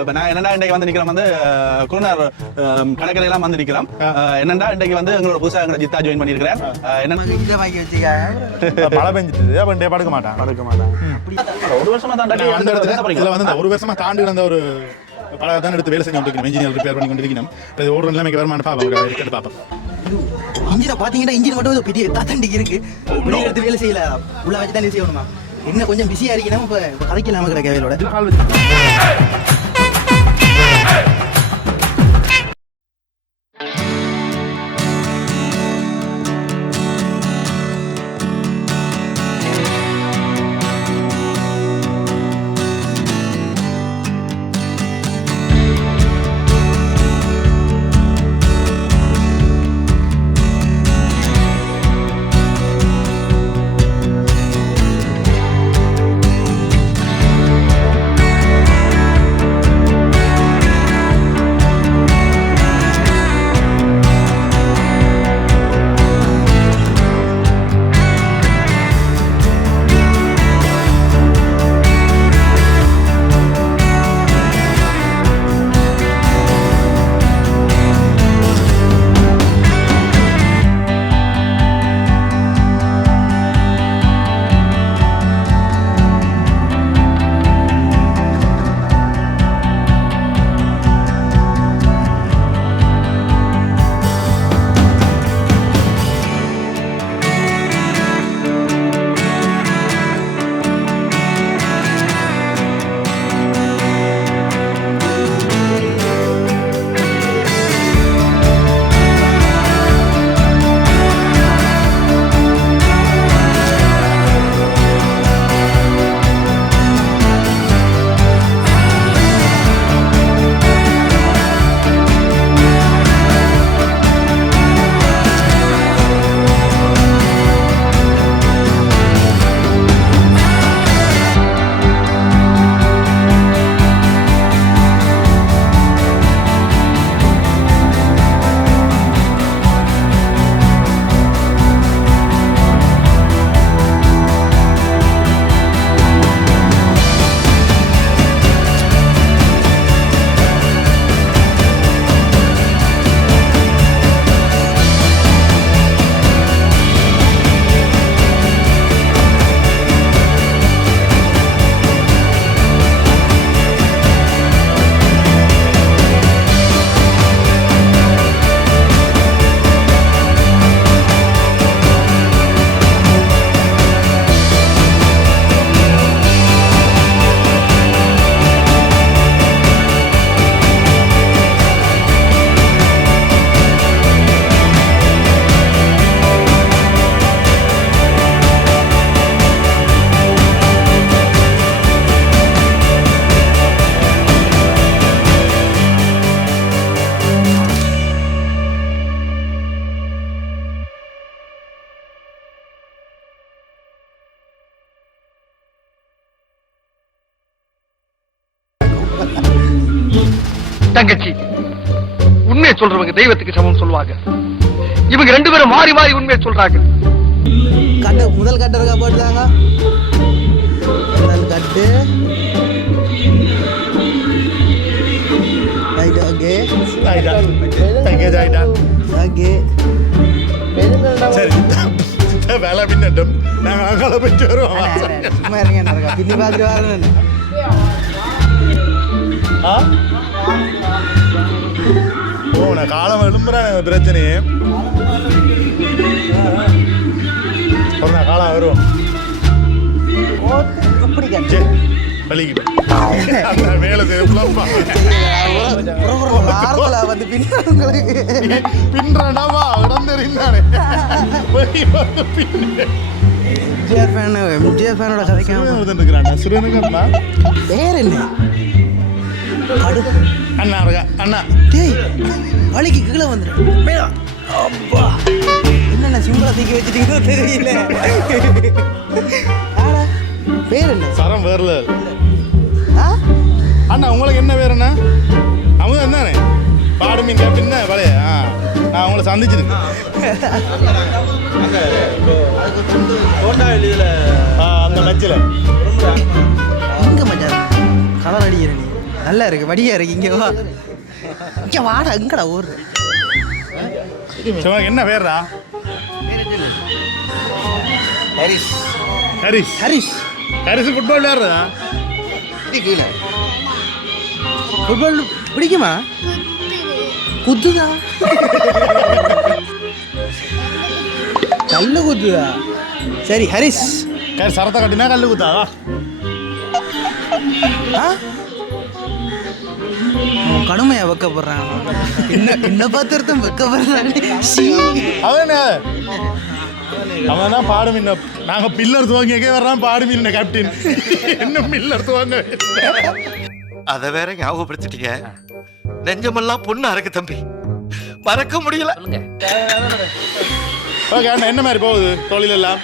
இப்போ நான் என்னடா இன்றைக்கு வந்து நிற்கிறோம் வந்து குருநார் கடற்கரையெல்லாம் வந்து நிற்கிறோம். என்னடா இன்றைக்கு வந்து எங்களோட புதுசாக எங்களோட ஜித்தா ஜாயின் பண்ணியிருக்கிறேன். மழை பெஞ்சிட்டு அப்போ படுக்க மாட்டான். ஒரு வருஷமா தான் வந்து ஒரு வருஷமா தாண்டி வந்த ஒரு பல தான் எடுத்து வேலை செஞ்சு இன்ஜினியர் ரிப்பேர் பண்ணி கொண்டிருக்கணும். ஒரு நிலைமைக்கு வருமானம் பார்ப்போம் பார்ப்போம். இன்ஜினை பார்த்தீங்கன்னா இன்ஜின் மட்டும் பெரிய தண்டிக்கு இருக்கு. வெளியே எடுத்து வேலை செய்யல, உள்ள வச்சு தான் செய்யணுமா. என்ன கொஞ்சம் பிஸியா இருக்கணும். இப்போ கதைக்கலாம கிடக்க வேலோட தங்கச்சி, உண்மையை சொல்றவங்க தெய்வத்துக்கு சமம் சொல்லுவாங்க. இவங்க ரெண்டு பேரும் மாறி மாறி உண்மையை சொல்றாங்க. முதல் கட்டு இருக்கா போட்டுதாங்க. முதல் கட்டு வேலை பின்னட்டும். நாங்கள் அங்கால போயிட்டு வருவோம். பின்னி பார்த்துட்டு வரணும். நான் காலம் எழும்புறேன் பிரச்சனையே. ஒரு நாள் காலம் வருவோம். வேலை வந்து பின்னாடாமா இடம் தெரிந்தானே. எம்ஜிஆர் ஃபேனோட கதைக்கான சுரேனுக்கு பேர் என்ன? அண்ணா இருக்கா அண்ணா. டேய் வலிக்கு கீழே வந்துடும். என்னென்ன சிம்பிளா தூக்கி வச்சுட்டு தெரியல. பேர் என்ன? சரம் பேர்ல அண்ணா. உங்களுக்கு என்ன பேர் என்ன? அமுதன் தானே? பாடு மீன் பின்ன பழைய. நான் உங்களை சந்திச்சிருக்கேன். அந்த மச்சில் எங்க மச்சான் கலர் அடிக்கிற நீ? நல்லா இருக்கு வடியா இருக்கு இங்கே வா இங்கே வாடா எங்கடா ஊர் சும்மா என்ன பேர்றா ஹரிஸ் ஹரிஸ் ஹரிஸ் ஹரிஸ் ஃபுட்பால் விளையாடுறதா கீழே ஃபுட்பால் பிடிக்குமா குத்துதா கல்லு குத்துதா சரி ஹரிஸ் சரத்தை கட்டினா கல்லு குத்தாவா ஆ கடுமையா வைக்கப்படுறான் என்ன பார்த்துருத்தம் வைக்கப்படுறான் அவன் அவன் தான் பாடும் இன்னும் நாங்க பில்லர் துவங்கியே வர்றான் பாடும் இல்லை கேப்டன் என்ன பில்லர் துவங்க அதை வேற ஞாபகப்படுத்திட்டீங்க. நெஞ்சமெல்லாம் பொண்ணா இருக்கு தம்பி, மறக்க முடியல. ஓகே அண்ணா என்ன மாதிரி போகுது தொழில் எல்லாம்?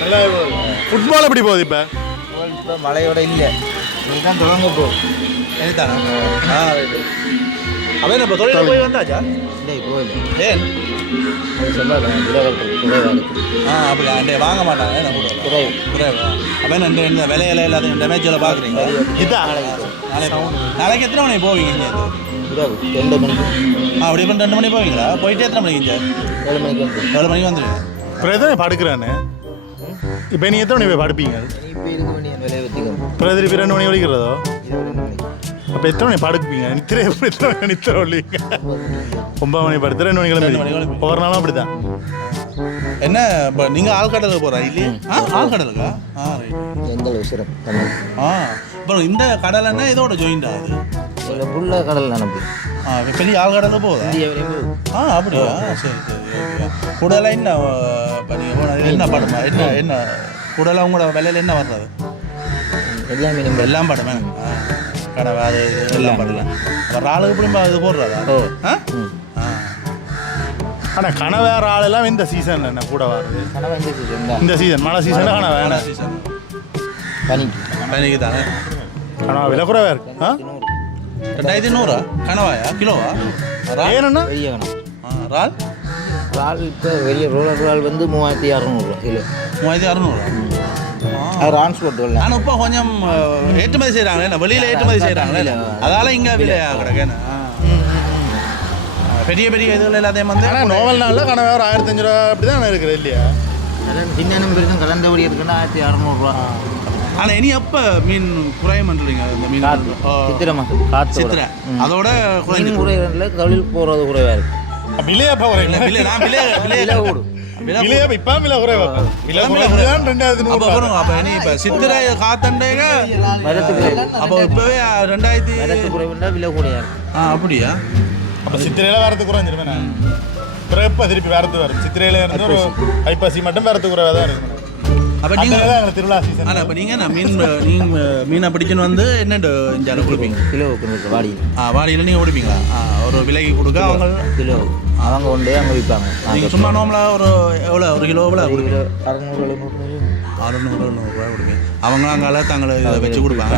நல்லா ஃபுட்பால் எப்படி போகுது இப்போ? இப்போ மழையோட இல்லை இதுதான் தொடங்க போகும் எதுதானா அவன் நம்ம தொழில் போய் வந்தாச்சா? இல்லை இப்போ இல்லை ஏன் சொல்லாத அப்படி அண்டே வாங்க மாட்டாங்க அவன் இந்த விலையில எல்லாத்தையும் டேமேஜில் பார்க்குறீங்க. இதான் நாளைக்கு எத்தனை மணிக்கு போவீங்க இங்கே? 2 மணிக்கு அப்படி இப்போ 2 மணிக்கு போவீங்களா? போயிட்டு எத்தனை மணிக்கு இங்கே? 7 மணிக்கு வந்து 7 மணிக்கு வந்துடுவீங்க. அப்புறம் எத்தனை படுக்கிறான்னு இப்போ நீ எத்தனை மணி போய் படுப்பீங்க? இப்போ இருக்க வேண்டிய விலையை வச்சுக்கோங்க அப்புறம் திருப்பி 2 மணி ஒழிக்கிறதோ? அப்போ எத்தனை மணி படுப்பீங்க? நித்திர எத்தனை மணி நித்திர ஒழிங்க? 9 மணி படுத்து 2 மணி கிளம்பி ஒவ்வொரு நாளும் அப்படி தான். என்ன இப்போ நீங்கள் ஆழ்கடலுக்கு போகிறா இல்லையா? ஆழ்கடலுக்கா? எங்கள் சிறப்பு அப்புறம் இந்த கடலைன்னா இதோட ஜாயிண்ட் ஆகுது. இதில் புள்ள கடல் நினைப்பு பெரிய ஆழ்கடலுக்கு போகுதா? அப்படியா? சரி சரி. கூடலாம் என்ன இப்போ நீங்கள் என்ன படமா என்ன கூடலாம் உங்களோட விலையில் என்ன வர்றது? எல்லாமே எல்லாம் படமே கடை அது எல்லாம் படலாம். அப்புறம் ஆளுக்கு எப்படி இது போடுறதா? ஆனால் கனவேற ஆளெல்லாம் இந்த சீசன் என்ன கூட வருது? இந்த சீசன் மழை சீசன் கனவே சீசன் பனிக்கு பனிக்கு தானே கனவா விலை குறைவா இருக்கு. 2100 கனவாயா கிலோவா? ஏன்னா பெரிய கணம் இறால் இறால் இப்போ பெரிய ரோலர் இறால் வந்து 3600 கிலோ 3600. டிரான்ஸ்போர்ட் வரல ஆனால் இப்போ கொஞ்சம் ஏற்றுமதி செய்கிறாங்களே, என்ன வெளியில் ஏற்றுமதி செய்கிறாங்களே, அதால் இங்கே விலையாக கிடக்கேன்னு. பெரிய பெரிய இதுகள் எல்லாத்தையும் வந்து ஆனால் நோவல் நாளில் கனவே ஒரு 1500 ரூபா அப்படி தான் இருக்குது இல்லையா? சின்ன நம்பருக்கும் கலந்தபடி இருக்குன்னா 1600 ஆனால் இனி எப்போ மீன் குறையுமன்றீங்க? இந்த மீன் சித்திரை மாதம் காற்று சித்திரை அதோட குறைஞ்சு குறையில தொழில் போகிறது குறைவாக இருக்குது விலையா இப்போ குறையில விலை நான் விலை ஓடும் விலையா இப்போ விலை குறைவா? விலை குறைஞ்சுதான் 2100. அப்போ இனி இப்போ சித்திரை காத்தண்டைங்க மரத்துக்கு அப்போ இப்போவே 2000 மரத்து குறைவுண்டா விலை கூடையா இருக்கு அப்படியா? அப்போ சித்திரையில வரத்து குறைஞ்சிருமே. நான் அப்புறம் எப்போ திருப்பி வரத்து வரும்? சித்திரையில இருந்து ஒரு ஐப்பசி மட்டும் வரத்து குறைவாக தான் இருக்கு. அப்போ நீங்கள் திருவிழா சீசன். ஆனால் இப்போ நீங்கள் நான் மீனை பிடிச்சுன்னு வந்து என்னென்ன இஞ்சால கொடுப்பீங்க? கிலோவுக்கு வாடி வாடியில் நீங்கள் கொடுப்பீங்களா? ஒரு விலைக்கு கொடுக்க அவங்க கிலோ அவங்க கொண்டு அங்கே விற்பாங்க. நீங்கள் சும்மா நார்மலாக ஒரு எவ்வளோ ஒரு கிலோ எவ்வளோ கொடுப்பீங்க? 600 600 கொடுப்பீங்க. அவங்க அங்கால தங்களை இதை வச்சு கொடுப்பாங்க.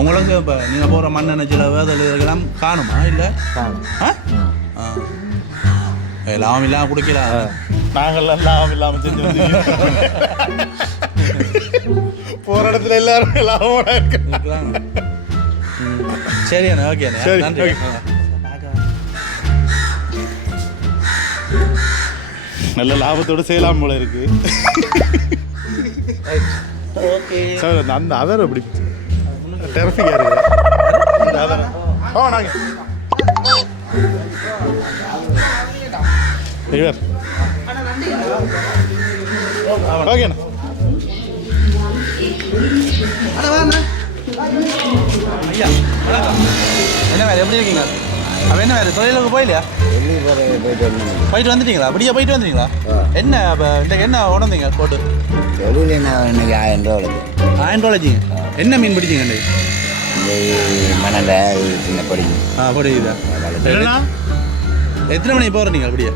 உங்களுக்கு இப்போ நீங்கள் போகிற மண்ணெண்ணெய் செலவு அதில் இதெல்லாம் காணுமா? இல்லை லாபம் இல்லாமல் குடிக்கலாம். நாங்கள்லாம் லாபம் இல்லாமல் செஞ்சு போகிற இடத்துல எல்லாரும் லாபமோட இருக்கிறாங்க. சரி அண்ணா, ஓகே அண்ணா, சரி, நன்றி. நல்ல லாபத்தோடு செய்யலாம் போல இருக்கு. சார் அந்த அவர் எப்படி டெரஃபிக்காக இருக்கு. ஓ நாங்கள் இவர் ஓகேண்ணா. ஐயா வணக்கம். என்ன வேறு எப்படி இருக்கீங்க? அப்போ என்ன வேறு தொழிலுக்கு போயிலையா? போயிட்டு வந்துட்டீங்களா? அப்படியே போயிட்டு வந்துட்டீங்களா? என்ன அப்போ இன்றைக்கு என்ன உடந்தீங்க போட்டு? தொழில் என்ன இன்னைக்கு 1000 ரூபா உள்ளது. 1000 ரூபா வச்சிங்க. என்ன மீன் பிடிச்சிங்க இன்றைக்கு? மணலை சின்ன படி பிடிக்குதா? எத்தனை மணிக்கு போகிற நீங்கள் அப்படியே?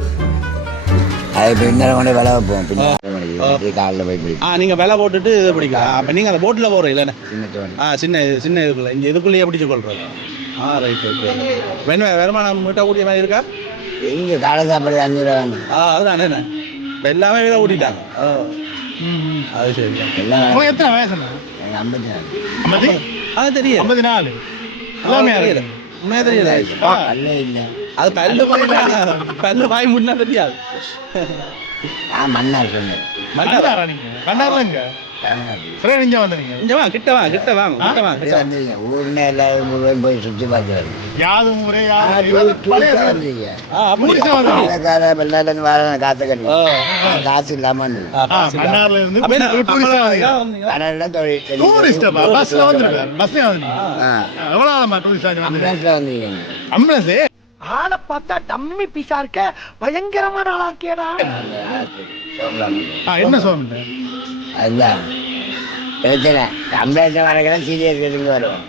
அது பின்னர் கொண்டு விலை வைப்போம். பின்னாடி காலையில் போய் பிடிக்கும். நீங்கள் விலை போட்டுட்டு இதை பிடிக்கலாம். அப்போ நீங்கள் அந்த போட்டில் போகிறீங்க இல்லைண்ணே? சின்ன சின்ன இதுக்குள்ள இங்கே இதுக்குள்ளேயே பிடிச்சி கொள்றது. Right okay. வருமானம் மீட்டக்கூடிய மாதிரி இருக்கா? இங்கே காலை சாப்பாடு 5 ரூபா வாங்க. அதுதானே இப்போ எல்லாமே விலை ஓட்டிட்டாங்க. அது சரி. எல்லாம் உங்களுக்கு எத்தனை வயசுண்ணா? 54. அது தெரியும் 54 எல்லாமே தெரியல இருக்கு. உண்மையா தெரியல அல்ல இல்லை அது பல்லு வாய் முன்னா தெரியாது நான் மன்னார் சொன்னேன் மன்னாரா நீங்க? மன்னார்ல எங்க? ஃப்ரெண்ட் இங்க வந்தீங்க. இங்க வா கிட்ட வாங்க கிட்ட வாங்க வந்தீங்க ஊர்னே எல்லாரும் முழுவதும் போய் சுற்றி பார்த்து யாதும் ஊரே யாதும் வந்தீங்க டூரிஸ்டா வந்தீங்க. வெளிநாட்டுல வரேன் காசு கட்டி காசு இல்லாம வந்தது மன்னார்ல இருந்து டூரிஸ்டா வந்தீங்க. அதனால தொழில் டூரிஸ்டா பஸ்ல வந்துருக்காரு. பஸ்ல வந்தீங்க. எவ்வளவு ஆளமா டூரிஸ்டா வந்தீங்க? அம்புலன்ஸ்ல வந்தீங்க அம்புலன்ஸ் ஆளை பார்த்தா டம்மி பீஸா இருக்க பயங்கரமான ஆளா இருக்கேடா. என்ன சொல்லுங்க? அதுதான் பிரச்சனை அம்புலன்ஸ்ல வரக்கெல்லாம் சீரியஸ் கேட்டுங்க வரும்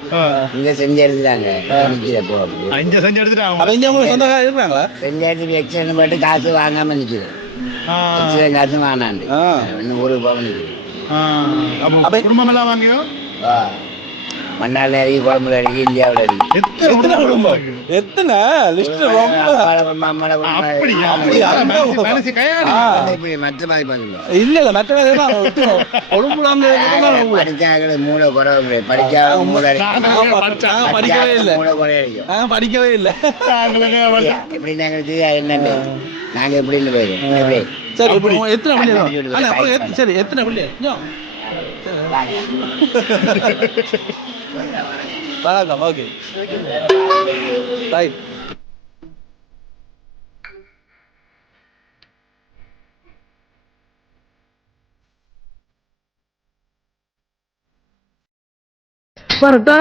இங்க செஞ்சு எடுத்துட்டாங்க நிற்கிறப்போ இங்க செஞ்சு எடுத்துட்டாங்க. அப்ப இங்க உங்களுக்கு சொந்தக்காரங்க இருக்கிறாங்களா செஞ்சு எடுத்து எக்ஸ்டெண்ட் போட்டு காசு வாங்காம நிற்குது எக்ஸ்டெண்ட் காசு வாங்கினாண்டு இன்னும் ஊருக்கு போக நிற்குது அப்ப குடும்பம் எல்லாம் வாங்கினோம். மண்ணால் இறங்கி குழம்புல இறங்கி இந்தியாவில் இறங்கி எத்தனை குடும்பம் எத்தனை லிஸ்ட் மனசு கையாடு. இப்படி மற்ற மாதிரி பண்ணுங்க இல்ல மற்ற படிச்சாங்களே மூளை குறை படிக்காத மூளை படிக்கவே இல்லை மூளை குறை அடிக்கும் நாங்க படிக்கவே இல்லை எப்படி நாங்கள் என்னன்னு நாங்க எப்படின்னு போயிருக்கோம் எப்படி சரி இப்போ எத்தனை பிள்ளைங்க அல்ல அப்புறம் சரி எத்தனை பிள்ளைங்க வணக்கம் ஓகே ரைட் வரட்டா